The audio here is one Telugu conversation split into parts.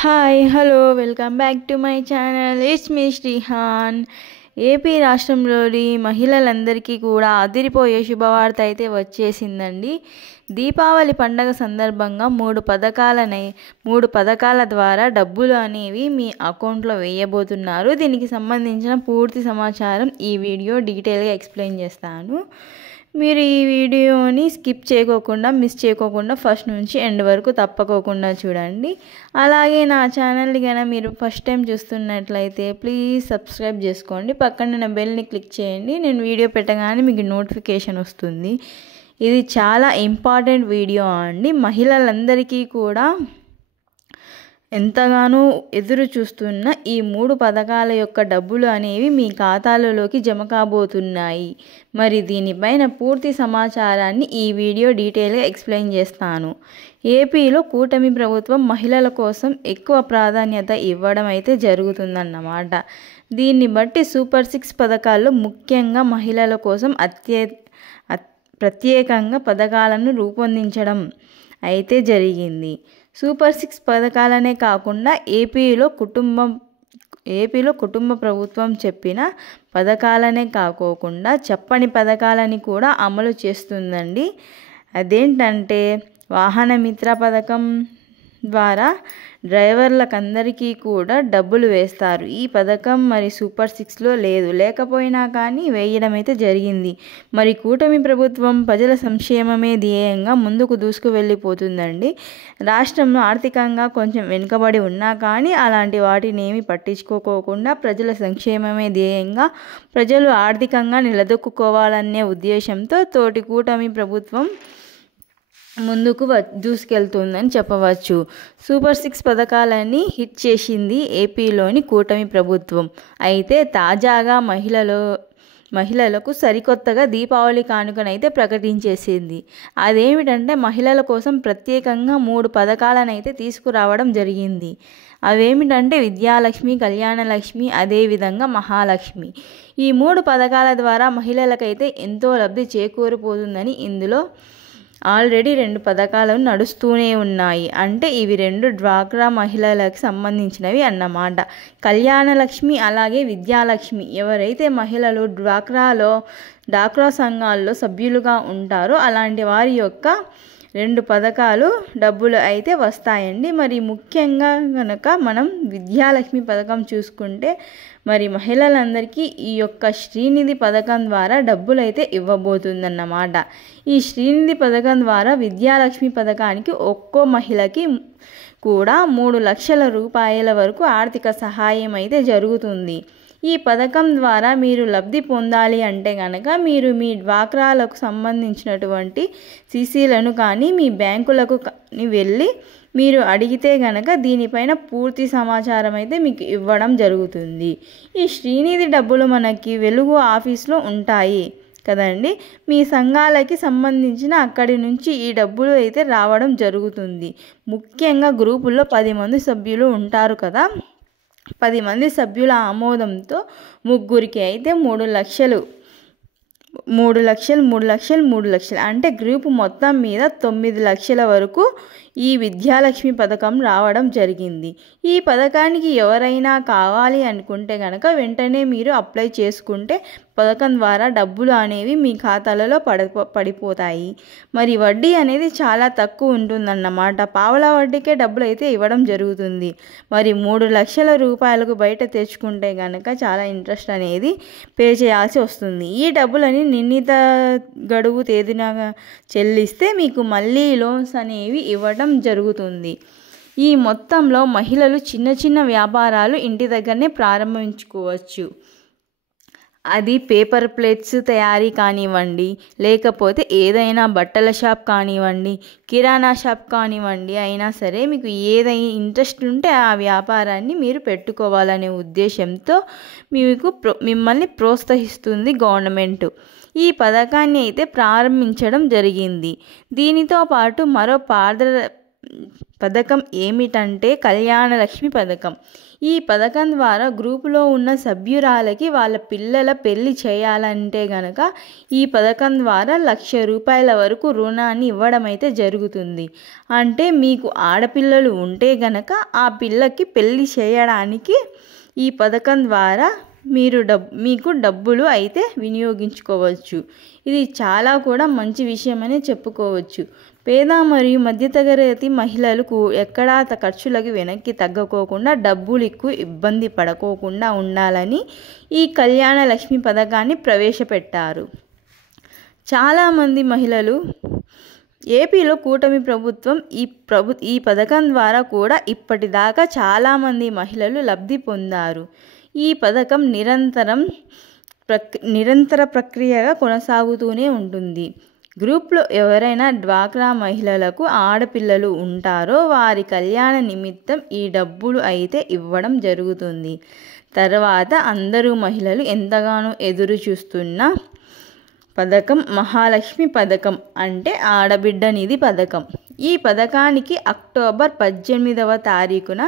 Hi hello welcome back to my channel. It's me Srihan. AP రాష్ట్రంలోని మహిళలందరికీ కూడా అదిరిపోయే శుభవార్త అయితే వచ్చేసిందండి. దీపావళి పండగ సందర్భంగా మూడు పథకాల ద్వారా డబ్బులు అనేవి మీ అకౌంట్లో వేయబోతున్నారు. దీనికి సంబంధించిన పూర్తి సమాచారం ఈ వీడియో డీటెయిల్గా ఎక్స్ప్లెయిన్ చేస్తాను. మీరు ఈ వీడియోని స్కిప్ చేయకోకుండా మిస్ చేయకోకుండా ఫస్ట్ నుంచి ఎండ్ వరకు తప్పకోకుండా చూడండి. అలాగే నా ఛానల్ని కనుక మీరు ఫస్ట్ టైం చూస్తున్నట్లయితే ప్లీజ్ సబ్స్క్రైబ్ చేసుకోండి. పక్కన బెల్ని క్లిక్ చేయండి. నేను వీడియో పెట్టగానే మీకు నోటిఫికేషన్ వస్తుంది. ఇది చాలా ఇంపార్టెంట్ వీడియో అండి. మహిళలందరికీ కూడా ఎంతగానో ఎదురు చూస్తున్న ఈ 3 పథకాల యొక్క డబ్బులు అనేవి మీ ఖాతాలలోకి జమ కాబోతున్నాయి. మరి దీనిపైన పూర్తి సమాచారాన్ని ఈ వీడియో డీటెయిల్గా ఎక్స్ప్లెయిన్ చేస్తాను. ఏపీలో కూటమి ప్రభుత్వం మహిళల కోసం ఎక్కువ ప్రాధాన్యత ఇవ్వడం అయితే జరుగుతుందన్నమాట. దీన్ని బట్టి సూపర్ 6 పథకాల్లో ముఖ్యంగా మహిళల కోసం ప్రత్యేకంగా పథకాలను రూపొందించడం అయితే జరిగింది. సూపర్ 6 పథకాలనే కాకుండా ఏపీలో కుటుంబ ప్రభుత్వం చెప్పిన పథకాలనే కాకోకుండా చెప్పని పథకాలని కూడా అమలు చేస్తుందండి. అదేంటంటే వాహన మిత్ర పథకం ద్వారా డ్రైవర్లకందరికీ కూడా డబ్బులు వేస్తారు. ఈ పథకం మరి సూపర్ 6లో లేకపోయినా కానీ వేయడం అయితే జరిగింది. మరి కూటమి ప్రభుత్వం ప్రజల సంక్షేమమే ధ్యేయంగా ముందుకు దూసుకు వెళ్ళిపోతుందండి. రాష్ట్రంలో ఆర్థికంగా కొంచెం వెనుకబడి ఉన్నా కానీ అలాంటి వాటిని ఏమి పట్టించుకోకుండా ప్రజల సంక్షేమమే ధ్యేయంగా ప్రజలు ఆర్థికంగా నిలదొక్కుకోవాలనే ఉద్దేశంతో తోటి కూటమి ప్రభుత్వం ముందుకు దూసుకెళ్తుందని చెప్పవచ్చు. సూపర్ 6 పథకాలని హిట్ చేసింది ఏపీలోని కూటమి ప్రభుత్వం. అయితే తాజాగా మహిళలకు సరికొత్తగా దీపావళి కానుకనైతే ప్రకటించేసింది. అదేమిటంటే మహిళల కోసం ప్రత్యేకంగా 3 పథకాలనైతే తీసుకురావడం జరిగింది. అవేమిటంటే విద్యాలక్ష్మి, కళ్యాణలక్ష్మి, అదేవిధంగా మహాలక్ష్మి. ఈ 3 పథకాల ద్వారా మహిళలకైతే ఎంతో లబ్ధి చేకూరిపోతుందని ఇందులో ఆల్రెడీ 2 పథకాలు నడుస్తూనే ఉన్నాయి. అంటే ఇవి 2 డ్వాక్రా మహిళలకు సంబంధించినవి అన్నమాట. కళ్యాణలక్ష్మి అలాగే విద్యాలక్ష్మి. ఎవరైతే మహిళలు డ్వాక్రా సంఘాల్లో సభ్యులుగా ఉంటారో అలాంటి వారి యొక్క 2 పథకాలు డబ్బులు అయితే వస్తాయండి. మరి ముఖ్యంగా కనుక మనం విద్యాలక్ష్మి పథకం చూసుకుంటే మరి మహిళలందరికీ ఈ యొక్క శ్రీనిధి పథకం ద్వారా డబ్బులు అయితే ఇవ్వబోతుందన్నమాట. ఈ శ్రీనిధి పథకం ద్వారా విద్యాలక్ష్మి పథకానికి ఒక్కో మహిళకి కూడా 3 లక్షల రూపాయల వరకు ఆర్థిక సహాయం అయితే జరుగుతుంది. ఈ పథకం ద్వారా మీరు లబ్ధి పొందాలి అంటే కనుక మీరు మీ డ్వాక్రాలకు సంబంధించినటువంటి సీసీలను కానీ మీ బ్యాంకులకు వెళ్ళి మీరు అడిగితే కనుక దీనిపైన పూర్తి సమాచారం అయితే మీకు ఇవ్వడం జరుగుతుంది. ఈ శ్రీనిధి డబ్బులు మనకి వెలుగు ఆఫీస్లో ఉంటాయి కదండి. మీ సంఘాలకి సంబంధించిన అక్కడి నుంచి ఈ డబ్బులు అయితే రావడం జరుగుతుంది. ముఖ్యంగా గ్రూపుల్లో 10 మంది సభ్యులు ఉంటారు కదా. 10 మంది సభ్యుల ఆమోదంతో ముగ్గురికి అయితే 3 లక్షలు అంటే గ్రూపు మొత్తం మీద 9 లక్షల వరకు ఈ విద్యాలక్ష్మి పథకం రావడం జరిగింది. ఈ పథకానికి ఎవరైనా కావాలి అనుకుంటే కనుక వెంటనే మీరు అప్లై చేసుకుంటే పథకం ద్వారా డబ్బులు అనేవి మీ ఖాతాలలో పడిపోతాయి. మరి వడ్డీ అనేది చాలా తక్కువ ఉంటుందన్నమాట. పావలా వడ్డీకే డబ్బులు అయితే ఇవ్వడం జరుగుతుంది. మరి 3 లక్షల రూపాయలకు బయట తెచ్చుకుంటే కనుక చాలా ఇంట్రెస్ట్ అనేది పే చేయాల్సి వస్తుంది. ఈ డబ్బులని నిర్ణీత గడువు తేదీన చెల్లిస్తే మీకు మళ్ళీ లోన్స్ అనేవి ఇవ్వడం జరుగుతుంది. ఈ మొత్తంలో మహిళలు చిన్న వ్యాపారాలు ఇంటి దగ్గరనే ప్రారంభించుకోవచ్చు. అది పేపర్ ప్లేట్స్ తయారీ కానివ్వండి, లేకపోతే ఏదైనా బట్టల షాప్ కానివ్వండి, కిరాణా షాప్ కానివ్వండి, అయినా సరే మీకు ఏదైనా ఇంట్రెస్ట్ ఉంటే ఆ వ్యాపారాన్ని మీరు పెట్టుకోవాలనే ఉద్దేశంతో మిమ్మల్ని ప్రోత్సహిస్తుంది గవర్నమెంట్. ఈ పథకాన్ని అయితే ప్రారంభించడం జరిగింది. దీనితో పాటు మరో పథకం ఏమిటంటే కళ్యాణ లక్ష్మి పథకం. ఈ పథకం ద్వారా గ్రూపులో ఉన్న సభ్యురాలకి వాళ్ళ పిల్లల పెళ్లి చేయాలంటే గనక ఈ పథకం ద్వారా ₹1,00,000 వరకు రుణాన్ని ఇవ్వడం అయితే జరుగుతుంది. అంటే మీకు ఆడపిల్లలు ఉంటే గనక ఆ పిల్లకి పెళ్లి చేయడానికి ఈ పథకం ద్వారా మీకు డబ్బులు అయితే వినియోగించుకోవచ్చు. ఇది చాలా కూడా మంచి విషయమనే చెప్పుకోవచ్చు. పేద మరియు మధ్యతరగతి మహిళలకు ఎక్కడా ఖర్చులకి వెనక్కి తగ్గకోకుండా డబ్బులు ఎక్కువ ఇబ్బంది పడకోకుండా ఉండాలని ఈ కళ్యాణ లక్ష్మి పథకాన్ని ప్రవేశపెట్టారు. చాలామంది మహిళలు ఏపీలో కూటమి ప్రభుత్వం ఈ పథకం ద్వారా కూడా ఇప్పటిదాకా చాలామంది మహిళలు లబ్ధి పొందారు. ఈ పథకం నిరంతర ప్రక్రియగా కొనసాగుతూనే ఉంటుంది. గ్రూప్లో ఎవరైనా డ్వాక్రా మహిళలకు ఆడపిల్లలు ఉంటారో వారి కళ్యాణ నిమిత్తం ఈ డబ్బులు అయితే ఇవ్వడం జరుగుతుంది. తర్వాత అందరూ మహిళలు ఎంతగానో ఎదురు చూస్తున్న పథకం మహాలక్ష్మి పథకం అంటే ఆడబిడ్డ నిధి పథకం. ఈ పథకానికి అక్టోబర్ 18వ తారీఖున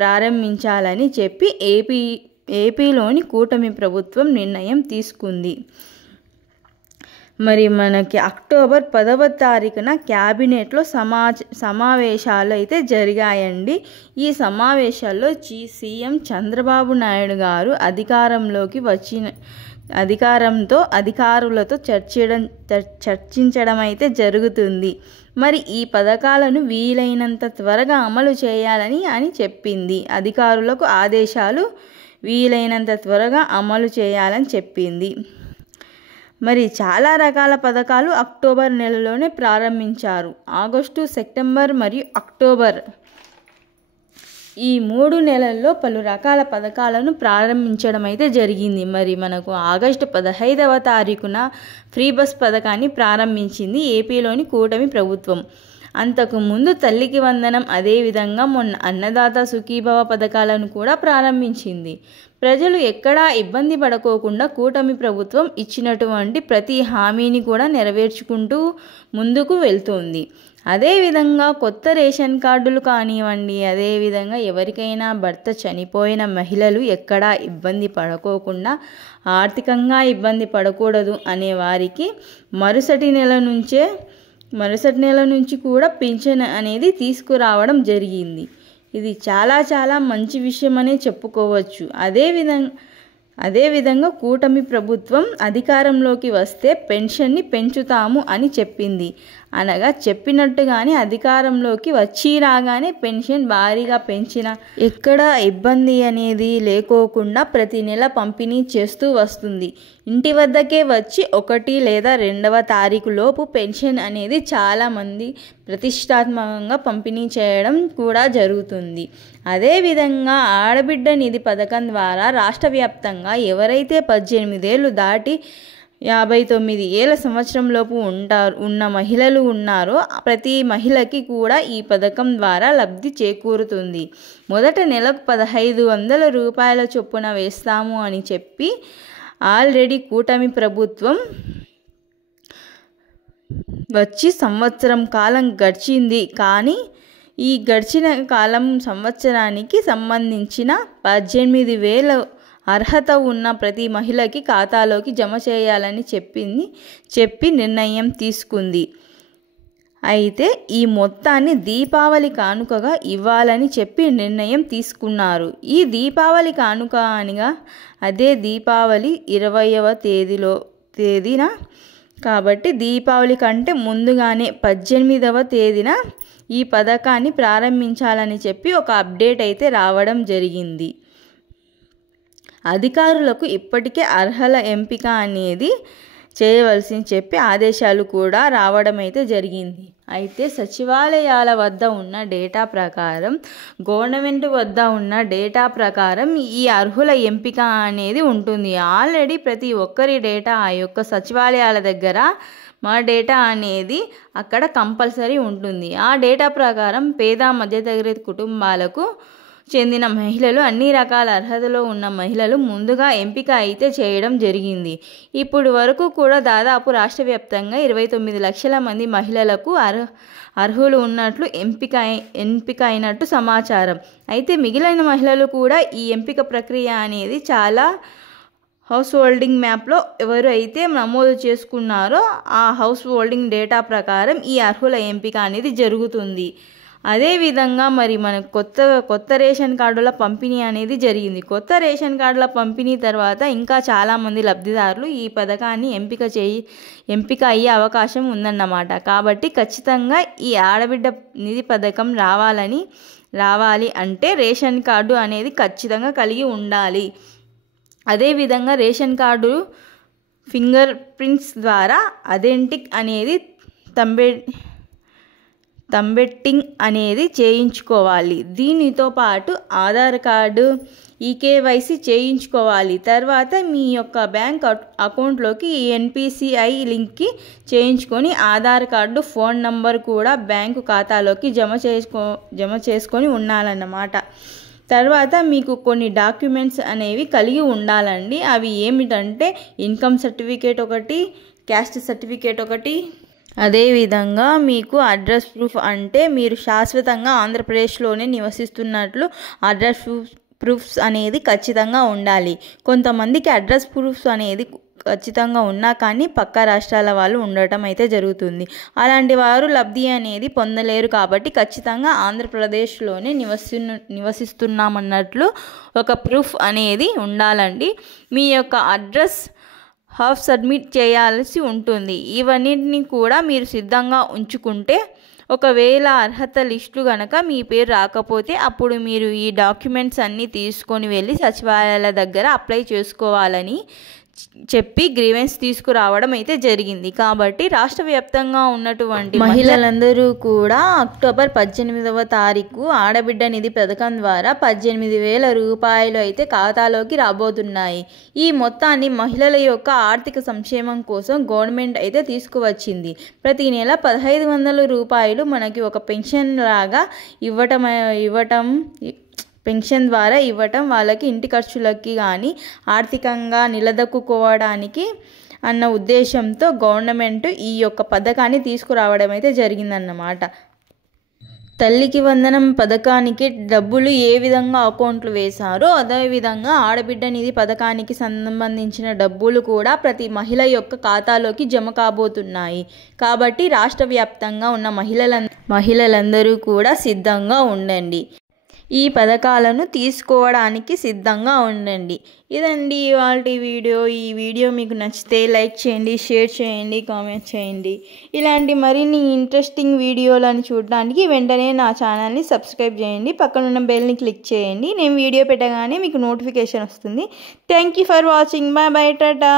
ప్రారంభించాలని చెప్పి ఏపీలోని కూటమి ప్రభుత్వం నిర్ణయం తీసుకుంది. మరి మనకి అక్టోబర్ 10వ తారీఖున క్యాబినెట్లో సమావేశాలు అయితే జరిగాయండి. ఈ సమావేశాల్లో సీఎం చంద్రబాబు నాయుడు గారు అధికారులతో చర్చించడం అయితే జరుగుతుంది. మరి ఈ పథకాలను వీలైనంత త్వరగా అమలు చేయాలని చెప్పింది. అధికారులకు ఆదేశాలు వీలైనంత త్వరగా అమలు చేయాలని చెప్పింది. మరి చాలా రకాల పథకాలు అక్టోబర్ నెలలోనే ప్రారంభించారు. ఆగస్టు, సెప్టెంబర్ మరియు అక్టోబర్ ఈ 3 నెలల్లో పలు రకాల పథకాలను ప్రారంభించడం అయితే జరిగింది. మరి మనకు ఆగస్టు 15వ తారీఖున ఫ్రీ బస్ పథకాన్ని ప్రారంభించింది ఏపీలోని కూటమి ప్రభుత్వం. అంతకుముందు తల్లికి వందనం, అదేవిధంగా మొన్న అన్నదాత సుఖీభవ పథకాలను కూడా ప్రారంభించింది. ప్రజలు ఎక్కడా ఇబ్బంది పడకోకుండా కూటమి ప్రభుత్వం ఇచ్చినటువంటి ప్రతి హామీని కూడా నెరవేర్చుకుంటూ ముందుకు వెళ్తోంది. అదేవిధంగా కొత్త రేషన్ కార్డులు కానివ్వండి, అదేవిధంగా ఎవరికైనా భర్త చనిపోయిన మహిళలు ఎక్కడా ఇబ్బంది పడకోకుండా ఆర్థికంగా ఇబ్బంది పడకూడదు అనే వారికి మరుసటి నెల నుంచి కూడా పింఛన్ అనేది తీసుకురావడం జరిగింది. ఇది చాలా చాలా మంచి విషయం అనే చెప్పుకోవచ్చు. అదేవిధంగా కూటమి ప్రభుత్వం అధికారంలోకి వస్తే పెన్షన్ని పెంచుతాము అని చెప్పింది. అనగా చెప్పినట్టుగానే అధికారంలోకి వచ్చి రాగానే పెన్షన్ భారీగా పెంచిన ఎక్కడ ఇబ్బంది అనేది లేకోకుండా ప్రతి నెల పంపిణీ చేస్తూ వస్తుంది. ఇంటి వద్దకే వచ్చి 1 లేదా 2వ తారీఖు లోపు పెన్షన్ అనేది చాలామంది ప్రతిష్టాత్మకంగా పంపిణీ చేయడం కూడా జరుగుతుంది. అదేవిధంగా ఆడబిడ్డ నిధి పథకం ద్వారా రాష్ట్ర వ్యాప్తంగా ఎవరైతే 18 ఏళ్ళు దాటి 59 ఏళ్ళ సంవత్సరంలోపు ఉన్న మహిళలు ఉన్నారో ప్రతి మహిళకి కూడా ఈ పథకం ద్వారా లబ్ధి చేకూరుతుంది. మొదట నెలకు ₹1,500 చొప్పున వేస్తాము అని చెప్పి ఆల్రెడీ కూటమి ప్రభుత్వం వచ్చి సంవత్సరం కాలం గడిచింది. కానీ ఈ గడిచిన సంవత్సరానికి సంబంధించిన 18,000 అర్హత ఉన్న ప్రతి మహిళకి ఖాతాలోకి జమ చేయాలని చెప్పి నిర్ణయం తీసుకుంది. అయితే ఈ మొత్తాన్ని దీపావళి కానుకగా ఇవ్వాలని చెప్పి నిర్ణయం తీసుకున్నారు. ఈ దీపావళి కానుక అనగా అదే దీపావళి 20వ తేదీన కాబట్టి దీపావళి కంటే ముందుగానే 18వ తేదీన ఈ పథకాన్ని ప్రారంభించాలని చెప్పి ఒక అప్డేట్ అయితే రావడం జరిగింది. అధికారులకు ఇప్పటికే అర్హుల ఎంపిక అనేది చేయవలసి చెప్పి ఆదేశాలు కూడా రావడం అయితే జరిగింది. అయితే సచివాలయాల వద్ద ఉన్న డేటా ప్రకారం, గవర్నమెంట్ వద్ద ఉన్న డేటా ప్రకారం ఈ అర్హుల ఎంపిక అనేది ఉంటుంది. ఆల్రెడీ ప్రతి ఒక్కరి డేటా ఆ యొక్క సచివాలయాల దగ్గర మా డేటా అనేది అక్కడ కంపల్సరీ ఉంటుంది. ఆ డేటా ప్రకారం పేద మధ్యతరగతి కుటుంబాలకు చెందిన మహిళలు, అన్ని రకాల అర్హతలో ఉన్న మహిళలు ముందుగా ఎంపిక అయితే చేయడం జరిగింది. ఇప్పుడు వరకు కూడా దాదాపు రాష్ట్ర వ్యాప్తంగా 29 లక్షల మంది మహిళలకు అర్హులు ఉన్నట్లు ఎంపిక అయినట్టు సమాచారం. అయితే మిగిలిన మహిళలు కూడా ఈ ఎంపిక ప్రక్రియ అనేది చాలా హౌస్ హోల్డింగ్ మ్యాప్లో ఎవరు అయితే నమోదు చేసుకున్నారో ఆ హౌస్ హోల్డింగ్ డేటా ప్రకారం ఈ అర్హుల ఎంపిక అనేది జరుగుతుంది. అదేవిధంగా మరి మనకు కొత్త రేషన్ కార్డుల పంపిణీ అనేది జరిగింది. కొత్త రేషన్ కార్డుల పంపిణీ తర్వాత ఇంకా చాలామంది లబ్ధిదారులు ఈ పథకాన్ని ఎంపిక అయ్యే అవకాశం ఉందన్నమాట. కాబట్టి ఖచ్చితంగా ఈ ఆడబిడ్డ నిధి పథకం రావాలి అంటే రేషన్ కార్డు అనేది ఖచ్చితంగా కలిగి ఉండాలి. అదేవిధంగా రేషన్ కార్డు ఫింగర్ ప్రింట్స్ ద్వారా అథెంటిక్ అనేది తంబెట్టింగ్ అనేది చేయించుకోవాలి. దీనితో పాటు ఆధార్ కార్డు, ఈకేవైసీ చేయించుకోవాలి. తర్వాత మీ యొక్క బ్యాంక్ అకౌంట్లోకి ఎన్పిసిఐ లింక్కి చేయించుకొని ఆధార్ కార్డు, ఫోన్ నంబర్ కూడా బ్యాంకు ఖాతాలోకి జమ చేసుకొని ఉండాలన్నమాట. తర్వాత మీకు కొన్ని డాక్యుమెంట్స్ అనేవి కలిగి ఉండాలండి. అవి ఏమిటంటే ఇన్కమ్ సర్టిఫికేట్ ఒకటి, క్యాస్ట్ సర్టిఫికేట్ ఒకటి. అదేవిధంగా మీకు అడ్రస్ ప్రూఫ్ అంటే మీరు శాశ్వతంగా ఆంధ్రప్రదేశ్లోనే నివసిస్తున్నట్లు అడ్రస్ ప్రూఫ్స్ అనేది ఖచ్చితంగా ఉండాలి. కొంతమందికి అడ్రస్ ప్రూఫ్స్ అనేది ఖచ్చితంగా ఉన్నా కానీ పక్క రాష్ట్రాల వాళ్ళు ఉండటం అయితే జరుగుతుంది. అలాంటి వారు లబ్ధి అనేది పొందలేరు. కాబట్టి ఖచ్చితంగా ఆంధ్రప్రదేశ్లోనే నివసిస్తున్నామన్నట్లు ఒక ప్రూఫ్ అనేది ఉండాలండి. మీ యొక్క అడ్రస్ సబ్మిట్ చేయాల్సి ఉంటుంది. ఇవన్నిటిని కూడా మీరు సిద్ధంగా ఉంచుకుంటే ఒకవేళ అర్హత లిస్టు కనుక మీ పేరు రాకపోతే అప్పుడు మీరు ఈ డాక్యుమెంట్స్ అన్నీ తీసుకొని వెళ్ళి సచివాలయాల దగ్గర అప్లై చేసుకోవాలని చెప్పి గ్రీవెన్స్ తీసుకురావడం అయితే జరిగింది. కాబట్టి రాష్ట్ర వ్యాప్తంగా ఉన్నటువంటి మహిళలందరూ కూడా అక్టోబర్ 18వ తారీఖు ఆడబిడ్డ నిధి పథకం ద్వారా 18,000 రూపాయలు అయితే ఖాతాలోకి రాబోతున్నాయి. ఈ మొత్తాన్ని మహిళల యొక్క ఆర్థిక సంక్షేమం కోసం గవర్నమెంట్ అయితే తీసుకువచ్చింది. ప్రతి నెల 1,500 రూపాయలు మనకి ఒక పెన్షన్ లాగా ఇవ్వటం పెన్షన్ ద్వారా ఇవ్వటం వాళ్ళకి ఇంటి ఖర్చులకి కానీ ఆర్థికంగా నిలదొక్కుకోవడానికి అన్న ఉద్దేశంతో గవర్నమెంట్ ఈ యొక్క పథకాన్ని తీసుకురావడం అయితే జరిగిందన్నమాట. తల్లికి వందనం పథకానికి డబ్బులు ఏ విధంగా అకౌంట్లు వేశారో అదేవిధంగా ఆడబిడ్డ నిధి పథకానికి సంబంధించిన డబ్బులు కూడా ప్రతి మహిళ యొక్క ఖాతాలోకి జమ కాబోతున్నాయి. కాబట్టి రాష్ట్ర వ్యాప్తంగా ఉన్న మహిళలందరూ కూడా సిద్ధంగా ఉండండి. ఈ పథకాలను తీసుకోవడానికి సిద్ధంగా ఉండండి. ఇదండి ఇవాల్టి వీడియో. ఈ వీడియో మీకు నచ్చితే లైక్ చేయండి, షేర్ చేయండి, కామెంట్ చేయండి. ఇలాంటి మరిన్ని ఇంట్రెస్టింగ్ వీడియోలను చూడడానికి వెంటనే నా ఛానల్ని సబ్స్క్రైబ్ చేయండి. పక్కనున్న బెల్ని క్లిక్ చేయండి. నేను వీడియో పెట్టగానే మీకు నోటిఫికేషన్ వస్తుంది. Thank you for watching. Bye bye, Tata.